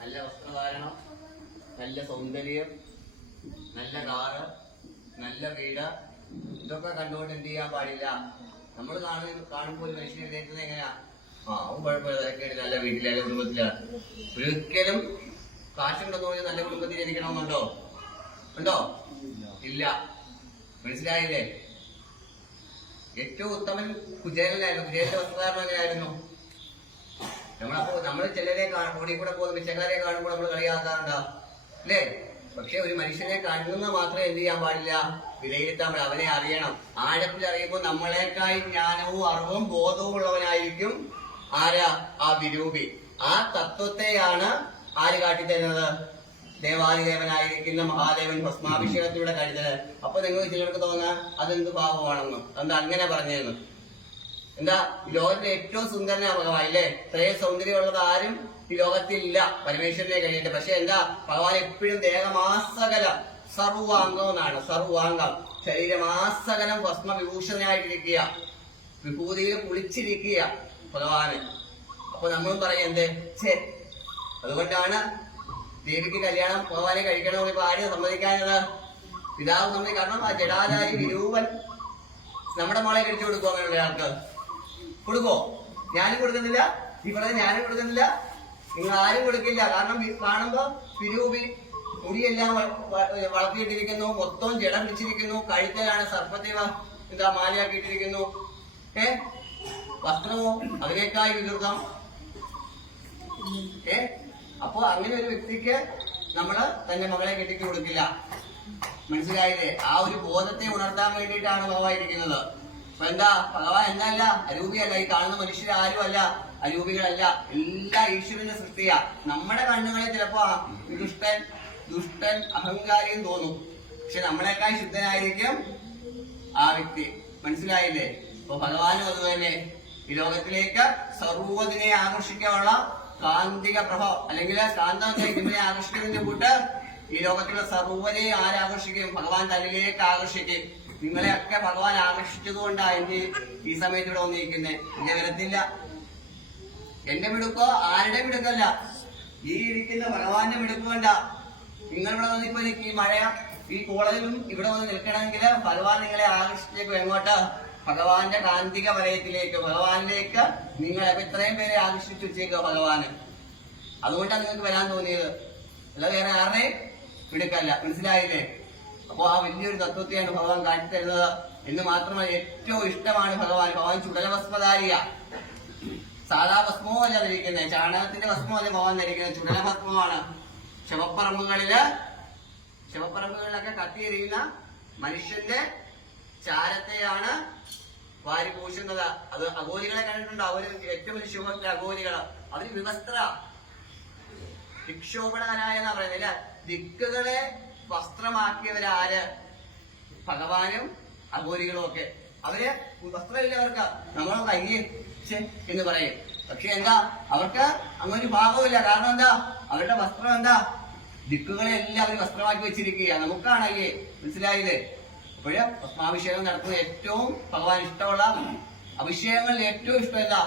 നല്ല വസ്ത്രധാരണം നല്ല സൗന്ദര്യം നല്ല കാറ് നല്ല വീട് ഇതൊക്കെ കണ്ടുകൊണ്ട് എന്ത് ചെയ്യാൻ പാടില്ല. നമ്മൾ കാണുന്ന കാണുമ്പോൾ ഒരു മനുഷ്യനെ വിചാരിക്കുന്നത് എങ്ങനെയാ? ആ അവൻ കുഴപ്പമില്ല ഇതൊക്കെ നല്ല വീട്ടിലെ കുടുംബത്തിലാണ് ഒരിക്കലും കാശുണ്ടെന്ന് പറഞ്ഞാൽ നല്ല കുടുംബത്തിൽ ജനിക്കണമെന്നുണ്ടോ? ഉണ്ടോ? ഇല്ല. മനസ്സിലായില്ലേ? ഏറ്റവും ഉത്തമൻ കുചേലനായിരുന്നു. കുചേലന്റെ വസ്ത്രധാരണം എങ്ങനെയായിരുന്നു? നമ്മളപ്പോ നമ്മൾ ചിലരെ റോഡിൽ കൂടെ പോകുന്ന പിച്ചക്കാരെ കാണുമ്പോൾ നമ്മൾ കളിയാക്കാറുണ്ടാവും അല്ലേ? പക്ഷെ ഒരു മനുഷ്യനെ കാണുന്ന മാത്രം എന്ത് ചെയ്യാൻ പാടില്ല? വിലയിരുത്താൻ പാടില്ല. അവനെ അറിയണം. ആഴത്തിൽ അറിയുമ്പോൾ നമ്മളെക്കായി ജ്ഞാനവും അറിവും ബോധവും ഉള്ളവനായിരിക്കും ആരാ? ആ വിരൂപി. ആ തത്വത്തെയാണ് ആര് കാട്ടിത്തരുന്നത്? ദേവാദിദേവനായിരിക്കുന്ന മഹാദേവൻ ഭസ്മാഭിഷേകത്തിലൂടെ കഴിഞ്ഞത് അപ്പൊ നിങ്ങൾ ചിലർക്ക് തോന്നാ അതെന്ത് പാപമാണെന്ന് എന്താ അങ്ങനെ പറഞ്ഞതെന്ന് എന്താ ലോകത്തിലെ ഏറ്റവും സുന്ദരനാ ഭഗവാൻ ഇല്ലേ ഇത്രയും സൗന്ദര്യമുള്ളത് ആരും ഈ ലോകത്തിൽ ഇല്ല പരമേശ്വരനെ കഴിഞ്ഞിട്ട് പക്ഷെ എന്താ ഭഗവാൻ എപ്പോഴും ദേഹമാസകല സർവാംഗം എന്നാണ് സർവാംഗം. ശരീരമാസകലം ഭസ്മ വിഭൂഷണനായിട്ടിരിക്കുക വിഭൂതിയിൽ കുളിച്ചിരിക്കുക ഭഗവാന്. അപ്പൊ നമ്മളും പറയും എന്ത്? അതുകൊണ്ടാണ് ദേവിക്ക് കല്യാണം ഭഗവാനെ കഴിക്കണമെന്ന് ഇപ്പൊ ആരും സമ്മതിക്കാഞ്ഞത്. പിതാവ് നമ്മൾ കാരണം ജഡാലായി വിരൂപൻ. നമ്മുടെ മോളെ കഴിച്ചു കൊടുക്കുക അങ്ങനെയുള്ള ആൾക്ക്? കൊടുക്കോ? ഞാനും കൊടുക്കുന്നില്ല. ഇവിടെ ഞാനും കൊടുക്കുന്നില്ല. നിങ്ങൾ ആരും കൊടുക്കില്ല. കാരണം കാണുമ്പോ പിരൂപി മുടിയെല്ലാം വളർത്തിയിട്ടിരിക്കുന്നു. മൊത്തം ജടം പിടിച്ചിരിക്കുന്നു. കഴുത്തലാണ് സർപ്പത്തെ എന്താ മാലയാക്കിയിട്ടിരിക്കുന്നു. ഏ? വസ്ത്രമോ? അതിനേക്കായി വികൃതം. ഏ? അപ്പൊ അങ്ങനെ ഒരു വ്യക്തിക്ക് നമ്മൾ തന്റെ മകളെ കെട്ടിക്ക് കൊടുക്കില്ല മനസ്സിലായില്ലേ? ആ ഒരു ബോധത്തെ ഉണർത്താൻ വേണ്ടിയിട്ടാണ് നോവായിരിക്കുന്നത് അപ്പൊ എന്താ ഭഗവാൻ എന്നല്ല അരൂപിയല്ല ഈ കാണുന്ന മനുഷ്യർ ആരും അല്ല അരൂപികളല്ല. എല്ലാ ഈശ്വരന്റെ സൃഷ്ടിയാ. നമ്മുടെ കണ്ണുകളെ ചിലപ്പോ ദുഷ്ടൻ ദുഷ്ടൻ അഹങ്കാരിയും തോന്നും. പക്ഷെ നമ്മളെക്കാൾ ശുദ്ധനായിരിക്കും ആ വ്യക്തി. മനസ്സിലായില്ലേ? അപ്പൊ ഭഗവാനും അതുതന്നെ. ഈ ലോകത്തിലേക്ക് സർവതിനെ ആകർഷിക്കാനുള്ള കാന്തിക പ്രഭവം അല്ലെങ്കിൽ കാന്തം ഇതിനെ ആകർഷിക്കുന്നതിന്റെ കൂട്ട് ഈ ലോകത്തിലുള്ള സർവനെ ആരാകർഷിക്കും? ഭഗവാൻ തന്നിലേക്ക് ആകർഷിക്കും. നിങ്ങളെയൊക്കെ ഭഗവാൻ ആകർഷിച്ചതുകൊണ്ടാണ് എന്റെ ഈ സമയത്ത് ഇവിടെ വന്നിരിക്കുന്നത് എന്നെ വരത്തില്ല. എന്റെ മിടുക്കോ ആരുടെ മിടുക്കല്ല ഈ ഇരിക്കുന്ന ഭഗവാന്റെ മിടുക്കുകൊണ്ട നിങ്ങൾ ഇവിടെ വന്നിപ്പോ എനിക്ക് ഈ മഴ ഈ കോളേജിലും ഇവിടെ വന്ന് നിൽക്കണമെങ്കിൽ ഭഗവാൻ നിങ്ങളെ ആകർഷിച്ചേക്കും. എങ്ങോട്ട്? ഭഗവാന്റെ കാന്തിക വലയത്തിലേക്ക്. ഭഗവാനിലേക്ക് നിങ്ങൾ ഇത്രയും പേരെ ആകർഷിച്ചു വെച്ചേക്കുക ഭഗവാന്. അതുകൊണ്ടാണ് നിങ്ങൾക്ക് വരാൻ തോന്നിയത്. അല്ല വേറെ ആരുടെ മിടുക്കല്ല മനസ്സിലായില്ലേ? അപ്പോ ആ വലിയൊരു തത്വത്തെയാണ് ഭഗവാൻ കാട്ടിത്തരുന്നത് എന്ന് മാത്രമല്ല ഏറ്റവും ഇഷ്ടമാണ് ഭഗവാൻ. ഭഗവാൻ ചുടലഭസ്മധാരിയ സാധാ ഭസ്മവും അല്ല ധരിക്കുന്നത് ചാണകത്തിന്റെ ഭസ്മമല്ല ഭഗവാൻ ധരിക്കുന്നത് ചുടല ഭസ്മമാണ് ശവപ്പറമ്പുകളിൽ ശവപ്പറമ്പുകളിലൊക്കെ കത്തിയെറിയുന്ന മനുഷ്യന്റെ ചാരത്തെയാണ് വാരി പൂശുന്നത്. അത് അഗോരികളെ കണ്ടിട്ടുണ്ട്? അവർ ഏറ്റവും വലിയ ശുഭത്തിലെ അഗോരികൾ. അവർ വിവസ്ത്ര വിക്ഷോഭണകനായ എന്നാ പറയുന്നത് ദിക്കുകളെ വസ്ത്രമാക്കിയവരാര്? ഭഗവാനും അഘോരികളും ഒക്കെ. അവർ വസ്ത്രമില്ല അവർക്ക് നമ്മൾ കയ്യേ എന്ന് പറയും. പക്ഷെ എന്താ? അവർക്ക് അങ്ങനെ ഭാഗമില്ല കാരണം എന്താ? അവരുടെ വസ്ത്രം എന്താ? ദിക്കുകളെ എല്ലാം അവർ വസ്ത്രമാക്കി വെച്ചിരിക്കുകയാണ് നമുക്കാണല്ലേ? മനസ്സിലായില്ലേ? അപ്പോഴ് പത്മാഭിഷേകം നടത്തുന്ന ഏറ്റവും ഭഗവാൻ ഇഷ്ടമുള്ള അഭിഷേകങ്ങളിൽ ഏറ്റവും ഇഷ്ടം എന്താ?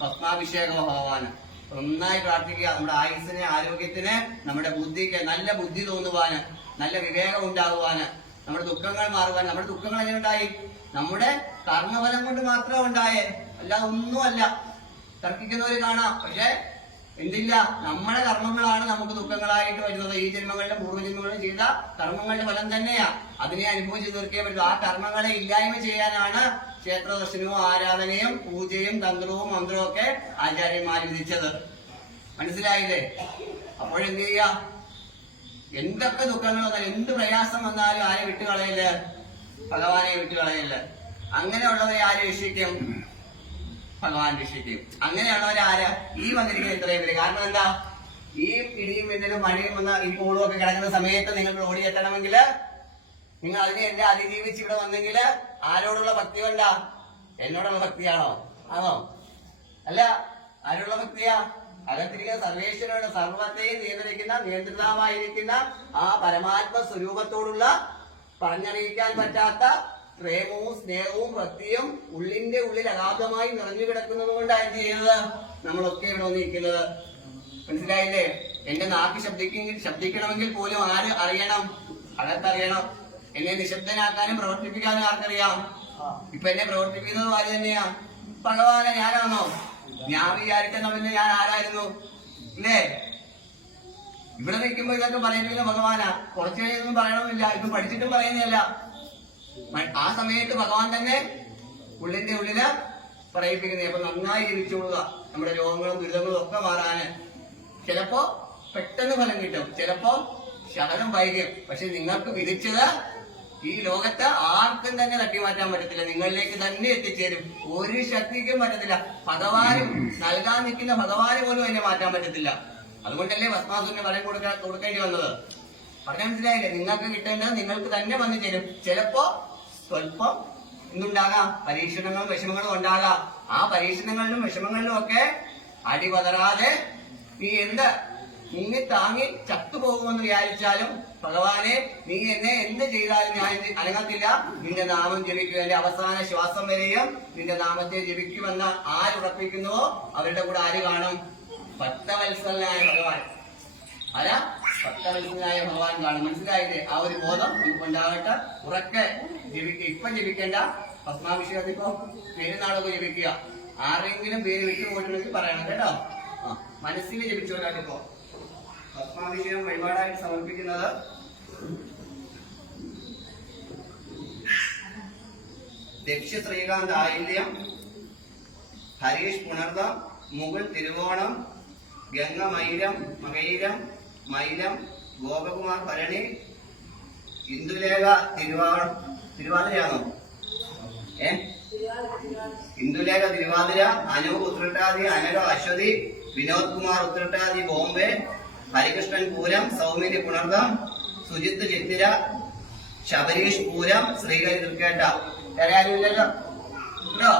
ഭസ്മാഭിഷേകം ഭഗവാന്? നന്നായി പ്രാർത്ഥിക്കുക. നമ്മുടെ ആയുസിന് ആരോഗ്യത്തിന് നമ്മുടെ ബുദ്ധിക്ക് നല്ല ബുദ്ധി തോന്നുവാന് നല്ല വിവേകം ഉണ്ടാകുവാന് നമ്മുടെ ദുഃഖങ്ങൾ മാറുവാൻ നമ്മുടെ ദുഃഖങ്ങൾ എങ്ങനെ ഉണ്ടായി? നമ്മുടെ കർമ്മഫലം കൊണ്ട് മാത്രം ഉണ്ടായേ. അല്ല ഒന്നുമല്ല. തർക്കിക്കുന്നവര് കാണാം. പക്ഷേ എന്തില്ല? നമ്മുടെ കർമ്മങ്ങളാണ് നമുക്ക് ദുഃഖങ്ങളായിട്ട് വരുന്നത്. ഈ ജന്മങ്ങളിലും പൂർവജന്മങ്ങളിലും ചെയ്ത കർമ്മങ്ങളുടെ ഫലം തന്നെയാ. അതിനെ അനുഭവിച്ച് തീർക്കേ പറ്റും. ആ കർമ്മങ്ങളെ ഇല്ലായ്മ ചെയ്യാനാണ് ക്ഷേത്ര ദർശനവും ആരാധനയും പൂജയും തന്ത്രവും മന്ത്രവും ഒക്കെ ആചാര്യന്മാർ വിധിച്ചത്. മനസ്സിലായില്ലേ? അപ്പോഴെന്ത് ചെയ്യ? എന്തൊക്കെ ദുഃഖങ്ങൾ വന്നാലും എന്ത് പ്രയാസം വന്നാലും ആരെ വിട്ടുകളയില്ല ഭഗവാനെ വിട്ടുകളയില്ല അങ്ങനെയുള്ളവരെ ആര് രക്ഷിക്കും? ഭഗവാൻ രക്ഷിക്കും. അങ്ങനെയുള്ളവരെ ആര്? ഈ വന്നിരിക്കുന്ന ഇത്രയും പേര്. കാരണം എന്താ? ഈ പിടിയും മിന്നലും മഴയും വന്ന ഈ പോളും ഒക്കെ കിടക്കുന്ന സമയത്ത് നിങ്ങൾ ഓടി എത്തണമെങ്കിൽ നിങ്ങൾ അതിനെ എല്ലാം അതിജീവിച്ച് ഇവിടെ വന്നെങ്കിൽ ആരോടുള്ള ഭക്തി വേണ്ട എന്നോടുള്ള ഭക്തിയാണോ? ആണോ? അല്ല ആരോടുള്ള ഭക്തിയാ? അകത്തിരിക്കുന്ന സർവേശ്വരനോട് സർവത്തെയും നിയന്ത്രിക്കുന്ന നിയന്ത്രിതമായിരിക്കുന്ന ആ പരമാത്മ സ്വരൂപത്തോടുള്ള പറഞ്ഞറിയിക്കാൻ പറ്റാത്ത പ്രേമവും സ്നേഹവും ഭക്തിയും ഉള്ളിന്റെ ഉള്ളിൽ അഗാധമായി നിറഞ്ഞു കിടക്കുന്നത് കൊണ്ടാണ് ചെയ്യുന്നത്? നമ്മളൊക്കെ ഇവിടെ വന്നിരിക്കുന്നത്. മനസ്സിലായില്ലേ? എന്റെ നാക്ക് ശബ്ദിക്കെങ്കിൽ ശബ്ദിക്കണമെങ്കിൽ പോലും ആര് അറിയണം? അകത്തറിയണം. എന്നെ നിശബ്ദനാക്കാനും പ്രവർത്തിപ്പിക്കാനും ആർക്കറിയാം? ഇപ്പൊ എന്നെ പ്രവർത്തിപ്പിക്കുന്നത് ആര് തന്നെയാ? ഭഗവാനെ ഞാനാണോ ഞാൻ വിചാരിക്കുന്ന പിന്നെ ഞാൻ ആരായിരുന്നു? ഇല്ലേ? ഇവിടെ നിൽക്കുമ്പോ ഇതൊക്കെ പറയുന്നില്ല ഭഗവാനാ. കുറച്ചു കഴിഞ്ഞൊന്നും പറയണമെന്നില്ല ഇത് പഠിച്ചിട്ടും പറയുന്നില്ല. ആ സമയത്ത് ഭഗവാൻ തന്നെ ഉള്ളിന്റെ ഉള്ളിൽ പറയിപ്പിക്കുന്നത് അപ്പൊ നന്നായി ജീവിച്ചോളുക നമ്മുടെ രോഗങ്ങളും ദുരിതങ്ങളും ഒക്കെ മാറാന്. ചിലപ്പോ പെട്ടെന്ന് ഫലം കിട്ടും. ചിലപ്പോ ശകലം വൈകും പക്ഷെ നിങ്ങൾക്ക് വിധിച്ചത് ഈ ലോകത്ത് ആർക്കും തന്നെ തട്ടിമാറ്റാൻ പറ്റത്തില്ല. നിങ്ങളിലേക്ക് തന്നെ എത്തിച്ചേരും. ഒരു ശക്തിക്കും പറ്റത്തില്ല. ഭഗവാനും നൽകാൻ നിൽക്കുന്ന ഭഗവാന് പോലും എന്നെ മാറ്റാൻ പറ്റത്തില്ല. അതുകൊണ്ടല്ലേ ഭസ്മാസുരന് ഫലം കൊടുക്കാൻ കൊടുക്കേണ്ടി വന്നത്? പറഞ്ഞ മനസ്സിലായില്ലേ? നിങ്ങൾക്ക് കിട്ടേണ്ടത് നിങ്ങൾക്ക് തന്നെ വന്നു ചേരും. ചിലപ്പോ സ്വല്പം എന്തുണ്ടാകാം? പരീക്ഷണങ്ങളും വിഷമങ്ങളും ഉണ്ടാകാം. ആ പരീക്ഷണങ്ങളിലും വിഷമങ്ങളിലും ഒക്കെ അടിപതറാതെ നീ എന്ത്? നീങ്ങി താങ്ങി ചത്തുപോകുമെന്ന് വിചാരിച്ചാലും ഭഗവാനെ നീ എന്നെ എന്ത് ചെയ്താലും ഞാൻ അനങ്ങത്തില്ല. നിന്റെ നാമം ജപിക്കും. എന്റെ അവസാന ശ്വാസം വരെയും നിന്റെ നാമത്തെ ജപിക്കുമെന്ന് ആരുറപ്പിക്കുന്നുവോ അവരുടെ കൂടെ ആര് കാണും? ഭക്തവത്സലനായ ഭഗവാൻ. ആരാ? ഭക്തവത്സലനായ ഭഗവാൻ കാണും. മനസ്സിലായില്ലേ? ആ ഒരു ബോധം നിങ്ങൾക്ക് ഉണ്ടാകട്ടെ ഉറക്കെ ജപിക്കുക ഇപ്പൊ ജപിക്കേണ്ട. ഭസ്മാഭിഷേകത്തിൽ ഇപ്പൊ പെരുന്നാളൊക്കെ ജപിക്കുക. ആരെങ്കിലും പേര് വിട്ടുപോയിട്ടുണ്ടെങ്കിൽ പറയണം കേട്ടോ. മനസ്സിൽ ജപിച്ചോട്ടെ ഇപ്പോ വഴിപാടായി സമർപ്പിക്കുന്നത് ദക്ഷ്യ ശ്രീകാന്ത് ആയില്യം ഹരീഷ് പുണർദ മുകുൾ തിരുവോണം ഗംഗ മൈലം മകൈലം മൈലം ഗോപകുമാർ ഭരണി ഇന്ദുലേഖ തിരുവാ തിരുവാതിരയാണോ? ഏ? ഇന്ദുലേഖ തിരുവാതിര അനു ഉത്രട്ടാതി അനലോ അശ്വതി വിനോദ് കുമാർ ഉത്രട്ടാതി ബോംബെ ഹരികൃഷ്ണൻ പൂരം സൗമിനി പുണർദം സുജിത്ത് ചിത്തിര ശബരീഷ് പൂരം ശ്രീകരി തൃക്കേട്ട വേറെ ആരും ഇല്ലല്ലോ? ഉണ്ടോ?